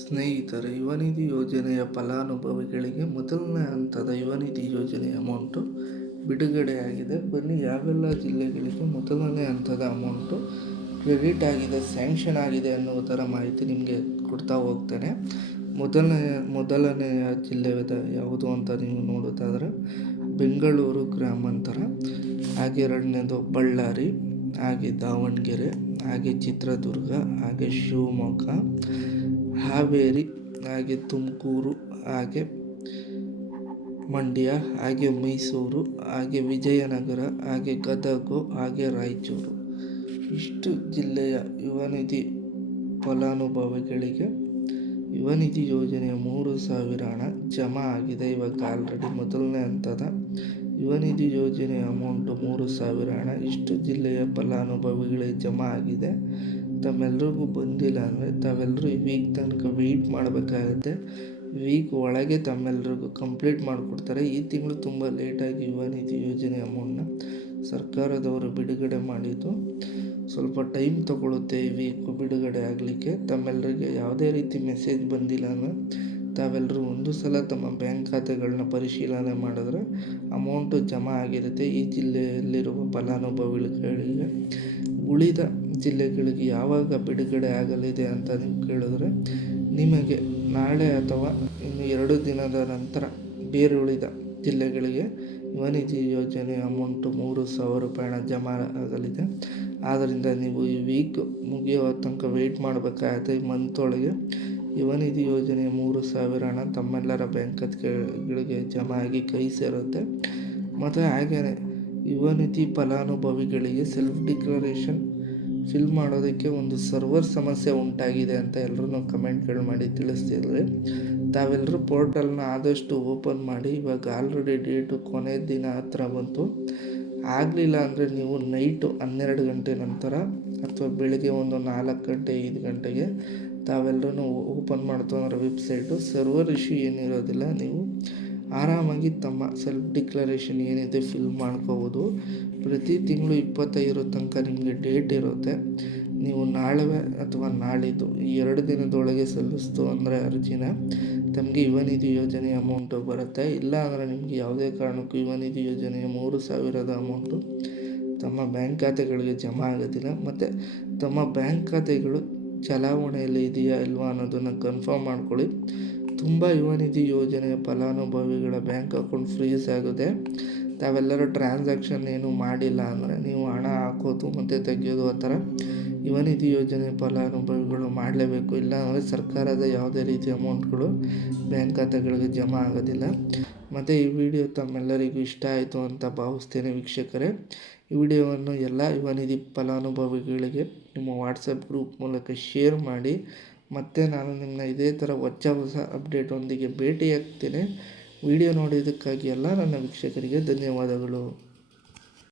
ಸ್ನೇಹಿತರೆ, ಯುವ ನಿಧಿ ಯೋಜನೆಯ ಫಲಾನುಭವಿಗಳಿಗೆ ಮೊದಲನೇ ಹಂತದ ಯುವ ನಿಧಿ ಯೋಜನೆಯ ಅಮೌಂಟು ಬಿಡುಗಡೆಯಾಗಿದೆ. ಬನ್ನಿ, ಯಾವೆಲ್ಲ ಜಿಲ್ಲೆಗಳಿಗೆ ಮೊದಲನೇ ಹಂತದ ಅಮೌಂಟು ಕ್ರೆಡಿಟ್ ಆಗಿದೆ, ಸ್ಯಾಂಕ್ಷನ್ ಆಗಿದೆ ಅನ್ನುವುದರ ಮಾಹಿತಿ ನಿಮಗೆ ಕೊಡ್ತಾ ಹೋಗ್ತೇನೆ. ಮೊದಲನೆಯ ಜಿಲ್ಲೆ ಯಾವುದು ಅಂತ ನೀವು ನೋಡೋದಾದರೆ ಬೆಂಗಳೂರು ಗ್ರಾಮಾಂತರ, ಹಾಗೆ ಎರಡನೇದು ಬಳ್ಳಾರಿ, ಹಾಗೆ ದಾವಣಗೆರೆ, ಹಾಗೆ ಚಿತ್ರದುರ್ಗ, ಹಾಗೆ ಶಿವಮೊಗ್ಗ, ಹಾವೇರಿ, ಹಾಗೆ ತುಮಕೂರು, ಹಾಗೆ ಮಂಡ್ಯ, ಹಾಗೆ ಮೈಸೂರು, ಹಾಗೆ ವಿಜಯನಗರ, ಹಾಗೆ ಗದಗ, ಹಾಗೆ ರಾಯಚೂರು. ಇಷ್ಟು ಜಿಲ್ಲೆಯ ಯುವ ನಿಧಿ ಫಲಾನುಭವಿಗಳಿಗೆ ಯುವ ನಿಧಿ ಯೋಜನೆಯ 3,000 ಹಣ ಜಮಾ ಆಗಿದೆ. ಇವಾಗ ಆಲ್ರೆಡಿ ಮೊದಲನೇ ಹಂತದ ಯುವ ನಿಧಿ ಯೋಜನೆಯ ಅಮೌಂಟು 3,000 ಹಣ ಇಷ್ಟು ಜಿಲ್ಲೆಯ ಫಲಾನುಭವಿಗಳಿಗೆ ಜಮಾ ಆಗಿದೆ. ತಮ್ಮೆಲ್ಲರಿಗೂ ಬಂದಿಲ್ಲ ಅಂದರೆ ತಾವೆಲ್ಲರೂ ಈ ವೀಕ್ ತನಕ ವೆಯ್ಟ್ ಮಾಡಬೇಕಾಗುತ್ತೆ. ವೀಕ್ ಒಳಗೆ ತಮ್ಮೆಲ್ಲರಿಗೂ ಕಂಪ್ಲೀಟ್ ಮಾಡಿಕೊಡ್ತಾರೆ. ಈ ತಿಂಗಳು ತುಂಬ ಲೇಟಾಗಿ ಯುವ ನಿಧಿ ಯೋಜನೆ ಅಮೌಂಟ್ನ ಸರ್ಕಾರದವರು ಬಿಡುಗಡೆ ಮಾಡಿದ್ದು. ಸ್ವಲ್ಪ ಟೈಮ್ ತಗೊಳ್ಳುತ್ತೆ ಈ ವೀಕು ಬಿಡುಗಡೆ ಆಗಲಿಕ್ಕೆ. ತಮ್ಮೆಲ್ಲರಿಗೆ ಯಾವುದೇ ರೀತಿ ಮೆಸೇಜ್ ಬಂದಿಲ್ಲ ಅಂದರೆ ತಾವೆಲ್ಲರೂ ಒಂದು ಸಲ ತಮ್ಮ ಬ್ಯಾಂಕ್ ಖಾತೆಗಳನ್ನ ಪರಿಶೀಲನೆ ಮಾಡಿದ್ರೆ ಅಮೌಂಟು ಜಮಾ ಆಗಿರುತ್ತೆ. ಈ ಜಿಲ್ಲೆಯಲ್ಲಿರುವ ಫಲಾನುಭವಿಗಳಿಗೆ ಉಳಿದ ಜಿಲ್ಲೆಗಳಿಗೆ ಯಾವಾಗ ಬಿಡುಗಡೆ ಆಗಲಿದೆ ಅಂತ ನೀವು ಕೇಳಿದ್ರೆ ನಿಮಗೆ ನಾಳೆ ಅಥವಾ ಇನ್ನು 2 ದಿನದ ನಂತರ ಬೇರೆ ಉಳಿದ ಜಿಲ್ಲೆಗಳಿಗೆ ಯುವ ನಿಧಿ ಯೋಜನೆ ಅಮೌಂಟು 3,000 ರೂಪಾಯಿ ಹಣ ಜಮಾ ಆಗಲಿದೆ. ಆದ್ದರಿಂದ ನೀವು ಈ ವೀಕ್ ಮುಗಿಯೋ ತನಕ ವೆಯ್ಟ್ ಮಾಡಬೇಕಾಗುತ್ತೆ. ಈ ಮಂತ್ ಒಳಗೆ ಯುವ ನಿಧಿ ಯೋಜನೆಯ 3,000 ಹಣ ತಮ್ಮೆಲ್ಲರ ಬ್ಯಾಂಕ್ ಖಾತೆಗಳಿಗೆ ಜಮಾ ಆಗಿ ಕೈ ಸೇರುತ್ತೆ. ಮತ್ತು ಹಾಗೆಯೇ ಯುವ ನಿಧಿ ಫಲಾನುಭವಿಗಳಿಗೆ ಸೆಲ್ಫ್ ಡಿಕ್ಲರೇಷನ್ ಫಿಲ್ ಮಾಡೋದಕ್ಕೆ ಒಂದು ಸರ್ವರ್ ಸಮಸ್ಯೆ ಉಂಟಾಗಿದೆ ಅಂತ ಎಲ್ಲರೂ ಕಮೆಂಟ್ಗಳು ಮಾಡಿ ತಿಳಿಸ್ತಿದ್ರೆ ತಾವೆಲ್ಲರೂ ಪೋರ್ಟಲ್ನ ಆದಷ್ಟು ಓಪನ್ ಮಾಡಿ. ಇವಾಗ ಆಲ್ರೆಡಿ ಡೇಟು ಕೊನೆಯ ದಿನ ಹತ್ರ ಬಂತು. ಆಗಲಿಲ್ಲ ಅಂದರೆ ನೀವು ನೈಟು 12 ಗಂಟೆ ನಂತರ ಅಥವಾ ಬೆಳಗ್ಗೆ ಒಂದು 4 ಗಂಟೆ 5 ಗಂಟೆಗೆ ತಾವೆಲ್ಲರೂ ಓಪನ್ ಮಾಡ್ತು ಅಂದರೆ ವೆಬ್ಸೈಟು ಸರ್ವರ್ ಇಶ್ಯೂ ಏನಿರೋದಿಲ್ಲ. ನೀವು ಆರಾಮಾಗಿ ತಮ್ಮ ಸೆಲ್ಫ್ ಡಿಕ್ಲರೇಷನ್ ಏನಿದೆ ಫಿಲ್ ಮಾಡ್ಕೋಬೋದು. ಪ್ರತಿ ತಿಂಗಳು 25 ತನಕ ನಿಮಗೆ ಡೇಟ್ ಇರುತ್ತೆ. ನೀವು ನಾಳೆ ಅಥವಾ ನಾಳಿದ್ದು ಈ 2 ದಿನದೊಳಗೆ ಸಲ್ಲಿಸ್ತು ಅಂದರೆ ಅರ್ಜಿನ ತಮಗೆ ಯುವ ನಿಧಿ ಯೋಜನೆಯ ಅಮೌಂಟು ಬರುತ್ತೆ. ಇಲ್ಲ ಅಂದರೆ ನಿಮಗೆ ಯಾವುದೇ ಕಾರಣಕ್ಕೂ ಯುವ ನಿಧಿ ಯೋಜನೆಯ 3,000 ಅಮೌಂಟು ತಮ್ಮ ಬ್ಯಾಂಕ್ ಖಾತೆಗಳಿಗೆ ಜಮಾ ಆಗೋದಿಲ್ಲ. ಮತ್ತು ತಮ್ಮ ಬ್ಯಾಂಕ್ ಖಾತೆಗಳು ಚಲಾವಣೆಯಲ್ಲಿ ಇದೆಯಾ ಇಲ್ವಾ ಅನ್ನೋದನ್ನು ಕನ್ಫರ್ಮ್ ಮಾಡ್ಕೊಳ್ಳಿ. ತುಂಬ ಯುವ ನಿಧಿ ಯೋಜನೆಯ ಫಲಾನುಭವಿಗಳ ಬ್ಯಾಂಕ್ ಅಕೌಂಟ್ ಫ್ರೀಸ್ ಆಗಿದೆ. ತಾವೆಲ್ಲರೂ ಟ್ರಾನ್ಸಾಕ್ಷನ್ ಏನು ಮಾಡಿಲ್ಲ ಅಂದರೆ ನೀವು ಹಣ ಹಾಕೋದು ಮತ್ತು ತೆಗೆಯೋದು ಆ ಥರ ಯುವ ನಿಧಿ ಯೋಜನೆ ಫಲಾನುಭವಿಗಳು ಮಾಡಲೇಬೇಕು. ಇಲ್ಲ ಅಂದರೆ ಸರ್ಕಾರದ ಯಾವುದೇ ರೀತಿ ಅಮೌಂಟ್ಗಳು ಬ್ಯಾಂಕ್ ಖಾತೆಗಳಿಗೆ ಜಮಾ ಆಗೋದಿಲ್ಲ. ಮತ್ತು ಈ ವಿಡಿಯೋ ತಮ್ಮೆಲ್ಲರಿಗೂ ಇಷ್ಟ ಆಯಿತು ಅಂತ ಭಾವಿಸ್ತೇನೆ ವೀಕ್ಷಕರೇ. ಈ ವಿಡಿಯೋವನ್ನು ಎಲ್ಲ ಯುವ ನಿಧಿ ಫಲಾನುಭವಿಗಳಿಗೆ ನಿಮ್ಮ ವಾಟ್ಸಪ್ ಗ್ರೂಪ್ ಮೂಲಕ ಶೇರ್ ಮಾಡಿ. ಮತ್ತು ನಾನು ನಿಮ್ಮನ್ನ ಇದೇ ಥರ ಹೊಸ ಅಪ್ಡೇಟೊಂದಿಗೆ ಭೇಟಿಯಾಗ್ತೇನೆ. ವಿಡಿಯೋ ನೋಡಿದ್ದಕ್ಕಾಗಿ ಎಲ್ಲ ನನ್ನ ವೀಕ್ಷಕರಿಗೆ ಧನ್ಯವಾದಗಳು.